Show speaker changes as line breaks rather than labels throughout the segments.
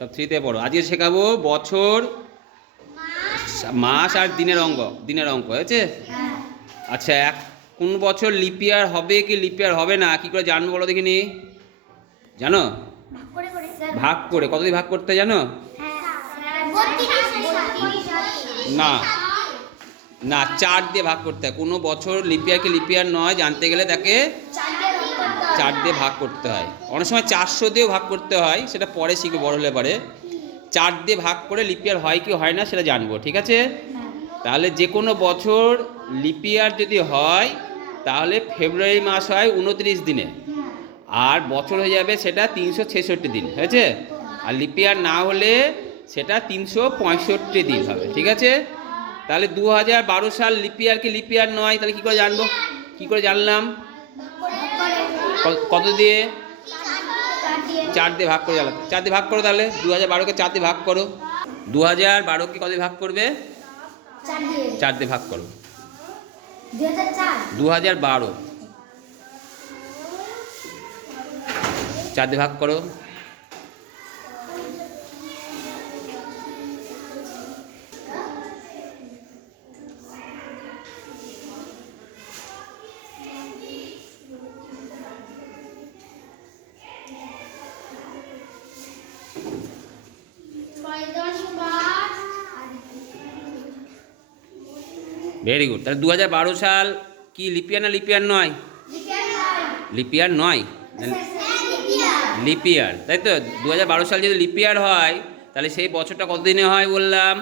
সব থ্রিতে পড়ো। আজকে শেখাবো বছর মাস আর দিনের অঙ্ক। দিনের অঙ্ক হয়েছে? আচ্ছা এক কোন বছর লিপিয়ার হবে কি লিপিয়ার হবে না? কি করে জানব বলো দেখিনি? জানো?
ভাগ করে।
কত দিয়ে ভাগ করতে জানো? না। না চার দিয়ে ভাগ করতে হয়। কোনো বছর লিপিয়ার কি লিপিয়ার নয় জানতে গেলে তাকে চার দিয়ে ভাগ করতে হয়। অনেক সময় চারশো দিয়েও ভাগ করতে হয় সেটা পরে শিখে বড় হলে পারে। চার দিয়ে ভাগ করে লিপিয়ার হয় কি হয় না সেটা জানব ঠিক আছে? তাহলে যে কোনো বছর লিপিয়ার যদি হয় তাহলে ফেব্রুয়ারি মাস হয় উনত্রিশ দিনে। আর বছর হয়ে যাবে সেটা তিনশো ছেষট্টি দিন হয়েছে? আর লিপিয়ার না হলে সেটা তিনশো পঁয়ষট্টি দিন হবে ঠিক আছে? তাহলে দু হাজার বারো সাল লিপিয়ার কি লিপিয়ার নয় তাহলে কী করে জানব? কী করে জানলাম? কত দিয়ে? চার দিয়ে ভাগ করে জ্বালাতে চার দিয়ে ভাগ করো তাহলে। দু হাজার বারোকে চার দিয়ে ভাগ করো। দু হাজার বারোকে কত ভাগ করবে? চার দিয়ে ভাগ করো। দু হাজার বারো। চার দিয়ে ভাগ করো। ভেরি গুড তাহলে দু হাজার বারো সাল কি লিপিয়ার না লিপিয়ার নয়? লিপিয়ার নয়। লিপিয়ার। তাই তো? দু হাজার বারো সাল যদি লিপিয়ার হয়, তাহলে সেই বছরটা কতদিনে হয় বললাম?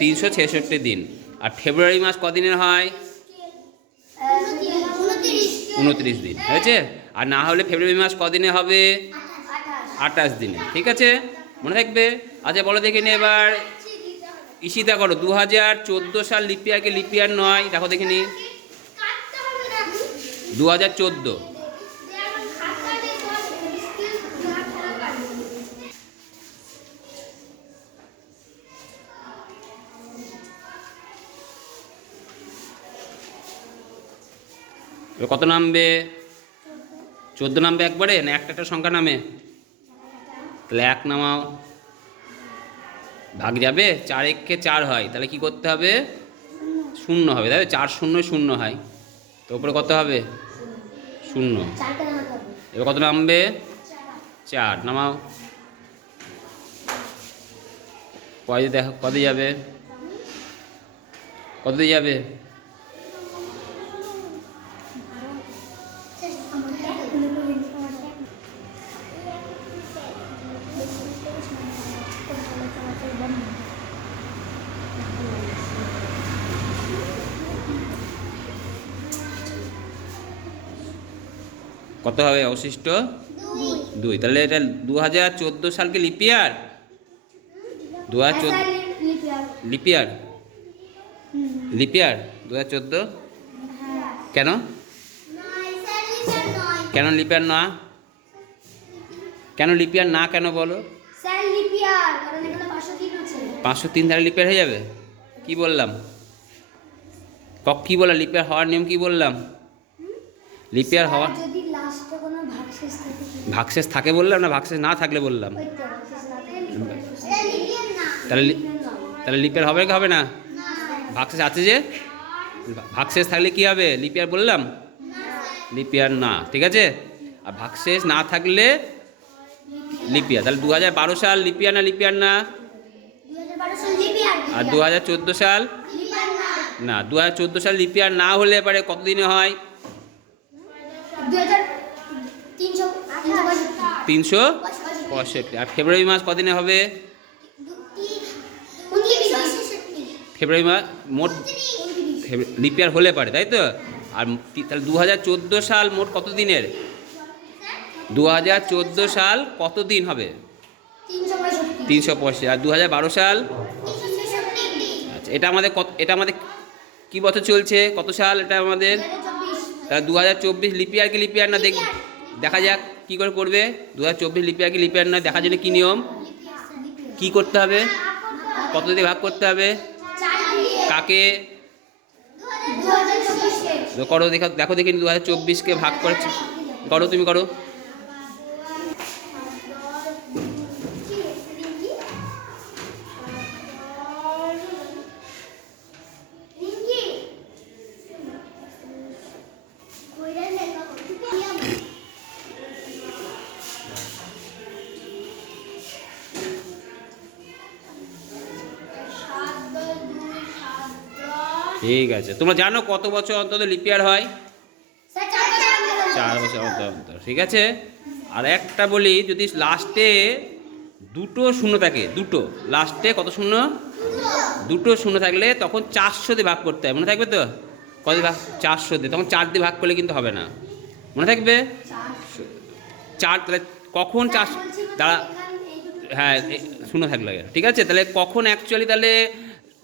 তিনশো ছেষট্টি দিন। আর ফেব্রুয়ারি মাস কদিনের হয়? উনত্রিশ দিন। হয়েছে? আর না হলে ফেব্রুয়ারি মাস কদিনে হবে? আঠাশ। দিনে। ঠিক আছে? মনে থাকবে আচ্ছা বলো দেখিনি এবার। ইসিতা করো দু হাজার চোদ্দ সাল লিপিয়ারকে লিপিয়ার নয়, দেখো দেখিনি দু হাজার চোদ্দ। কত নামবে? চোদ্দ নামবে একবারে, না একটা একটা সংখ্যা নামে? তাহলে এক নামাও। ভাগ যাবে চার একে চার হয়, তাহলে কি করতে হবে? শূন্য হবে, তাহলে চার শূন্য শূন্য হয়। তো উপরে কত হবে? শূন্য। এবার কত নামবে? চার। নামাও। কয় দেখো, কত যাবে? কত যাবে? কত হবে অবশিষ্ট? দুই। তাহলে এটা দু হাজার চোদ্দ সালকে লিপিয়ার দু হাজার চোদ্দ লিপিয়ার লিপিয়ার দু হাজার চোদ্দ? কেন? কেন লিপিয়ার না? কেন লিপিয়ার না কেন বলো? পাঁচশো তিন ধারে লিপিয়ার হয়ে যাবে? কি বললাম? কক কি বললাম? লিপিয়ার হওয়ার নিয়ম কি বললাম? লিপিয়ার হওয়ার
ভাগশেষ থাকে
বললাম না ভাগশেষ না থাকলে বললাম।
ওই তো ভাগশেষ না থাকলে
তাহলে লি- তাহলে লিপিয়ার হবে কি হবে না? ভাগশেষ আছে যে? ভাগশেষ থাকলে কি হবে? লিপিয়ার বললাম? লিপিয়ার না ঠিক আছে? আর ভাগশেষ না থাকলে লিপিয়ার তাহলে দু হাজার বারো সাল লিপিয়ার না লিপিয়ার না? আর দু হাজার চোদ্দ সাল? না। দু হাজার চোদ্দ সাল লিপিয়ার না হলে এবারে কতদিনে হয়? তিনশো পঁয়ষট্টি। আর ফেব্রুয়ারি মাস কদিনে হবে? ফেব্রুয়ারি মাস মোট লিপিয়ার হলে পারে তাই তো? আর তাহলে দু হাজার চোদ্দ সাল মোট কত দিনের? দু হাজার চোদ্দ সাল কত দিন হবে? তিনশো পঁয়ষট্টি। আর দু হাজার বারো সাল? আচ্ছা এটা আমাদের কত এটা আমাদের কি বছর চলছে? কত সাল এটা আমাদের? তাহলে দু হাজার চব্বিশ লিপিয়ার কি লিপিয়ার না দেখ দেখা যাক কী করে করবে। দু হাজার চব্বিশ লিপিয়ার কি লিপিয়ার নয় দেখার জন্য কী নিয়ম? কী করতে হবে? কত দিয়ে ভাগ করতে হবে? কাকে? করো দেখো দেখো দেখি দু হাজার চব্বিশকে ভাগ করে করো তুমি করো। ঠিক আছে। তোমরা জানো কত বছর অন্তত লিপিয়ার হয়?
চার বছর অন্তর অন্তর।
ঠিক আছে? আর একটা বলি যদি লাস্টে দুটো শূন্য থাকে দুটো লাস্টে কত শূন্য? দুটো শূন্য থাকলে তখন চারশো দিয়ে ভাগ করতে হয় মনে থাকবে তো? কত ভাগ? চারশো দিয়ে তখন চার দিয়ে ভাগ করলে কিন্তু হবে না। মনে থাকবে? চার তাহলে কখন চার দাঁড়া হ্যাঁ শূন্য থাকলে ঠিক আছে? তাহলে কখন অ্যাকচুয়ালি তাহলে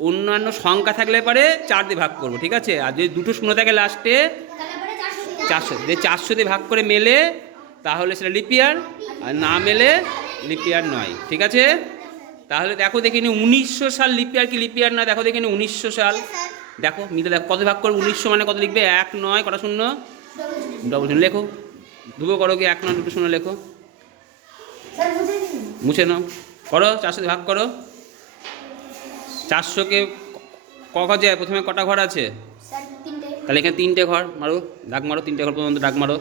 অন্যান্য সংখ্যা থাকলে পারে চার দিয়ে ভাগ করব, ঠিক আছে? আর যদি দুটো শূন্য থাকে লাস্টে
চারশো
যে চারশো দিয়ে ভাগ করে মেলে, তাহলে সেটা লিপিয়ার আর না মেলে লিপিয়ার নয়, ঠিক আছে? তাহলে দেখো দেখিনি উনিশশো সাল লিপিয়ার কি লিপিয়ার নয়? দেখো দেখিনি উনিশশো সাল। দেখো, মিলে দেখো, কত ভাগ করে উনিশশো মানে কত লিখবে? এক নয়, কটা শূন্য? ডবল শূন্য, লেখো। দুটো করো কি, এক নয়, দুটো শূন্য লেখো। মুছে নাও। করো, চারশো ভাগ করো। চারশোকে ক ঘর যায়? প্রথমে কটা ঘর আছে? তাহলে এখানে তিনটে ঘর মারো ডাক মারো তিনটে ঘর পর্যন্ত ডাক মারো।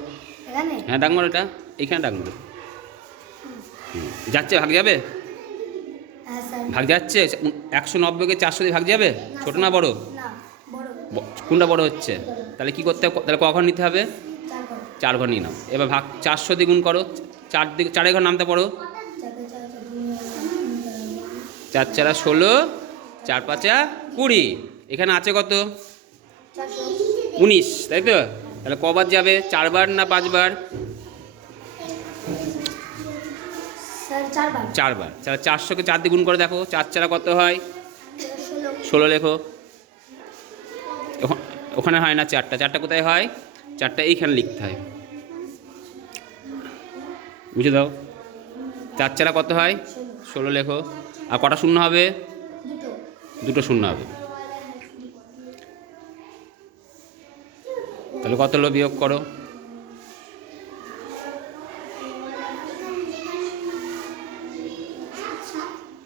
হ্যাঁ ডাক মারো এটা। এইখানে ডাক মারো। যাচ্ছে ভাগ যাবে?
হ্যাঁ
ভাগ যাচ্ছে? একশো নব্বইকে চারশো দিয়ে ভাগ যাবে? ছোট না বড়? কোনটা বড় হচ্ছে? তাহলে কি করতে হবে? তাহলে ক ঘর নিতে হবে?
চার ঘর।
নিয়ে নাও। এবার ভাগ চারশো দিয়ে গুণ করো। চার দিকে চারে ঘর নামতে
দুই
চার চারা ষোলো চার পাঁচা কুড়ি। এখানে আছে কত? উনিশ তাই তো? তাহলে কবার যাবে? চারবার না পাঁচবার?
চারবার।
তাহলে চারশোকে চার দিয়ে গুণ করে দেখো চার চারা কত হয়?
ষোলো।
লেখো। ওখানে হয় না চারটা। চারটা কোথায় হয়? চারটা এইখানে লিখতে হয়। বুঝে দাও? চার চারা কত হয়? ষোলো লেখো। আর কটা শূন্য হবে?
দুটো
শূন্য হবে। তাহলে কত হলো বিয়োগ করো?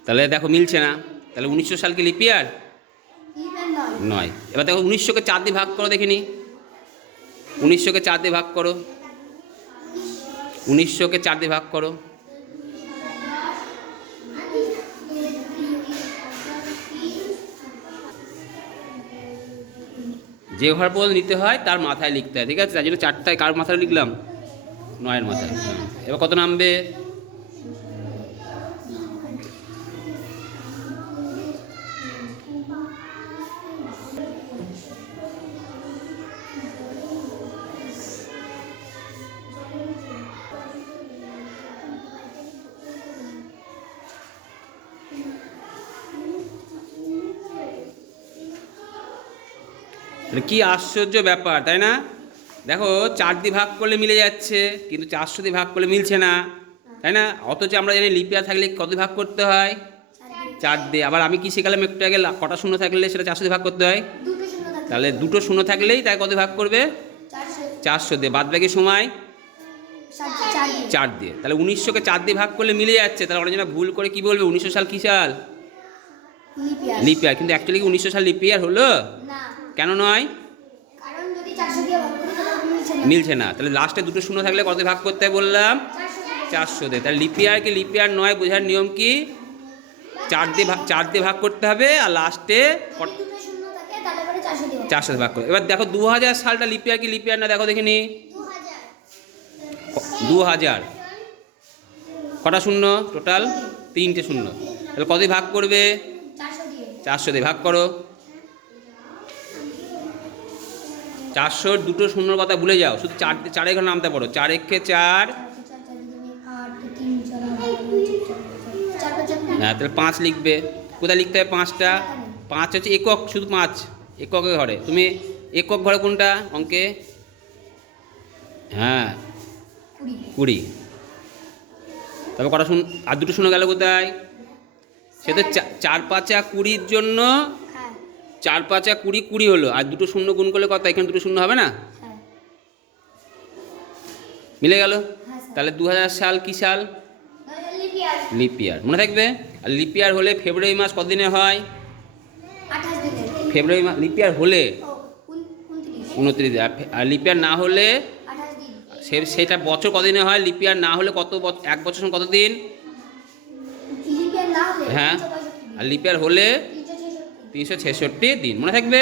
তাহলে দেখো মিলছে না। তাহলে উনিশশো সাল কি লিপিয়ার
নয়।
এবার দেখো উনিশশোকে চার দিয়ে ভাগ করো দেখিনি। উনিশশোকে চার দিয়ে ভাগ করো। উনিশশোকে চার দিয়ে ভাগ করো। যে ঘর নিতে হয়, তার মাথায় লিখতে হয়, ঠিক আছে? তার জন্য চারটায় কার মাথায় লিখলাম? নয়ের মাথায়। এবার কত নামবে? তাহলে কি আশ্চর্য ব্যাপার তাই না? দেখো চার দিয়ে ভাগ করলে মিলে যাচ্ছে কিন্তু চারশো দিয়ে ভাগ করলে মিলছে না তাই না? অথচ আমরা জানি লিপিয়া থাকলে কত ভাগ করতে হয়? চার দিয়ে আবার আমি কি শেখালাম একটু আগে? কটা শূন্য থাকলে সেটা চারশো দিয়ে ভাগ করতে হয়? তাহলে দুটো শূন্য থাকলেই তাই কত ভাগ করবে?
চারশো
দিয়ে। বাদ বাকি সময়?
চার দিয়ে।
তাহলে উনিশশোকে চার দিয়ে ভাগ করলে মিলে যাচ্ছে তাহলে আমরা যেন ভুল করে কি বলবে? উনিশশো সাল কী সাল?
লিপিয়ার
কিন্তু অ্যাকচুয়ালি কি উনিশশো সাল লিপিয়ার হলো?
না।
কেন নয়?
মিলছে না।
তাহলে লাস্টে দুটো শূন্য থাকলে কত ভাগ করতে বললাম?
চারশো দিয়ে।
তাহলে লিপিয়ার কি লিপিয়ার নয় বোঝার নিয়ম কি? চার দিয়ে ভাগ চার দিয়ে ভাগ করতে হবে আর লাস্টে
চারশো দিয়ে ভাগ।
করতে এবার দেখো দু হাজার সালটা লিপিয়ার কি লিপিয়ার না দেখো দেখিনি
দু হাজার।
কটা শূন্য? টোটাল তিনটে শূন্য। তাহলে কত ভাগ করবে?
চারশো দিয়ে
ভাগ করো। চারশোর দুটো শূন্যর কথা ভুলে যাও, শুধু চার, চারে ঘর নামতে পারো। চার একে চার। হ্যাঁ তাহলে পাঁচ লিখবে। কোথায় লিখতে হবে পাঁচটা? পাঁচ হচ্ছে একক, শুধু পাঁচ। একক ঘরে। তুমি একক ঘরে কোনটা, অঙ্কে? হ্যাঁ
কুড়ি।
তারপর কটা শুন আর দুটো শূন্য গেল কোথায়? সে তো চার, পাঁচা কুড়ির জন্য চার পাঁচ পাঁচা কুড়ি কুড়ি হলো। আর দুটো শূন্য গুণ করলে কত? এখানে দুটো শূন্য হবে না?
হ্যাঁ।
মিলে গেল?
হ্যাঁ
তাহলে দু হাজার সাল কি সাল?
লিপিয়ার
লিপ মনে থাকবে? আর লিপ ইয়ার হলে ফেব্রুয়ারি মাস কতদিনে হয়? ফেব্রুয়ারি মাস লিপ ইয়ার হলে?
উনত্রিশ।
আর ফে- আর লিপ না হলে? সে সেটা বছর কতদিনে হয়? লিপ ইয়ার না হলে কত এক বছর কত দিন
লিপিয়ার
হ্যাঁ।
তিনশো পঁয়ষট্টি
আর লিপ ইয়ার হলে? তিনশো ছেষট্টি দিন। মনে থাকবে?